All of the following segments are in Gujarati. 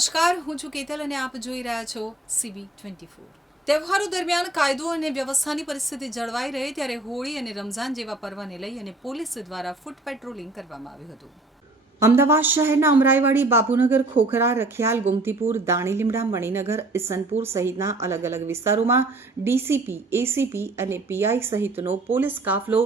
નમસ્કાર, હું છું કેતલ અને આપ જોઈ રહ્યા છો CB24। તહેવારો દરમિયાન કાયદો અને વ્યવસ્થાની પરિસ્થિતિ જળવાઈ રહે ત્યારે હોળી અને રમઝાન જેવા પર્વને લઈ અને પોલીસ દ્વારા ફૂટ પેટ્રોલિંગ કરવામાં આવ્યું હતું। અમદાવાદ શહેરના અમરાઈવાડી, બાપુનગર, ખોખરા, રખિયાલ, ગોમતીપુર, દાણીલીમડા, મણિનગર, ઈસનપુર સહિતના અલગ અલગ વિસ્તારોમાં ડીસીપી, એસીપી અને પીઆઈ સહિતનો પોલીસ કાફલો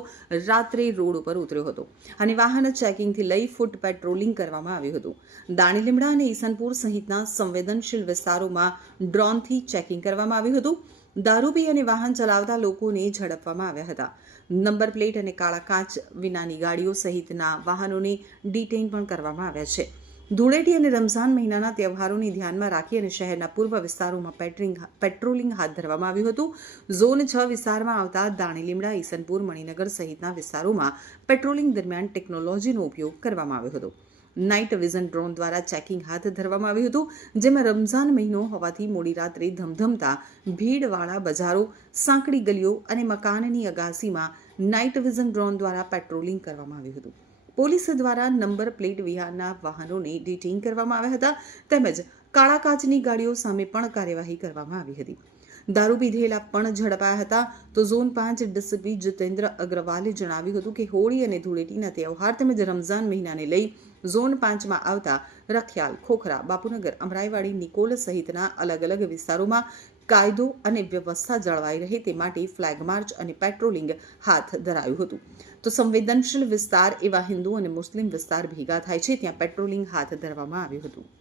રાત્રે રોડ ઉપર ઉતર્યો હતો અને વાહન ચેકિંગથી લઈ ફૂટ પેટ્રોલિંગ કરવામાં આવ્યું હતું। દાણીલીમડા અને ઈસનપુર સહિતના સંવેદનશીલ વિસ્તારોમાં ડ્રોનથી ચેકિંગ કરવામાં આવ્યું હતું। દારૂ પી અને વાહન ચલાવતા લોકોને ઝડપવામાં આવ્યા હતા। નંબર પ્લેટ અને કાળા કાચ વિનાની ગાડીઓ સહિતના વાહનોને ડિટેઇન પણ કરવામાં આવ્યા છે। ધૂળેટી અને રમઝાન મહિનાના તહેવારોને ધ્યાનમાં રાખી અને શહેરના પૂર્વ વિસ્તારોમાં પેટ્રોલિંગ હાથ ધરવામાં આવ્યું હતું। ઝોન 6 વિસ્તારમાં આવતા દાણીલીમડા, ઈસનપુર, મણિનગર સહિતના વિસ્તારોમાં પેટ્રોલિંગ દરમિયાન ટેકનોલોજીનો ઉપયોગ કરવામાં આવ્યો હતો। નાઇટ વિઝન ડ્રોન દ્વારા ચેકિંગ હાથ ધરવામાં આવ્યું હતું, જેમાં રમઝાન મહિનો હોવાથી મોડી રાત્રે ધમધમતા ભીડવાળા બજારો, સાંકડી ગલીઓ અને મકાનની અગાસીમાં નાઇટ વિઝન ડ્રોન દ્વારા પેટ્રોલિંગ કરવામાં આવ્યું હતું। પોલીસ દ્વારા નંબર પ્લેટ વિહારના વાહનોને ડિટેઇન કરવામાં આવ્યા હતા, તેમજ કાળા કાચની ગાડીઓ સામે પણ કાર્યવાહી કરવામાં આવી હતી। દારૂ પીધેલા પણ ઝડપાયા હતા। તો ઝોન 5 ડીસીપી જીતેન્દ્ર અગ્રવાલે જણાવ્યું હતું કે હોળી અને ધૂળેટીના તહેવાર તેમજ રમઝાન મહિનાને લઈ ઝોન 5માં આવતા રખિયાલ, ખોખરા, બાપુનગર, અમરાઈવાડી, નિકોલ સહિતના અલગ અલગ વિસ્તારોમાં કાયદો અને વ્યવસ્થા જળવાઈ રહે તે માટે ફ્લેગ માર્ચ અને પેટ્રોલિંગ હાથ ધરાયું હતું। તો સંવેદનશીલ વિસ્તાર એવા હિન્દુ અને મુસ્લિમ વિસ્તાર ભેગા થાય છે ત્યાં પેટ્રોલિંગ હાથ ધરવામાં આવ્યું હતું।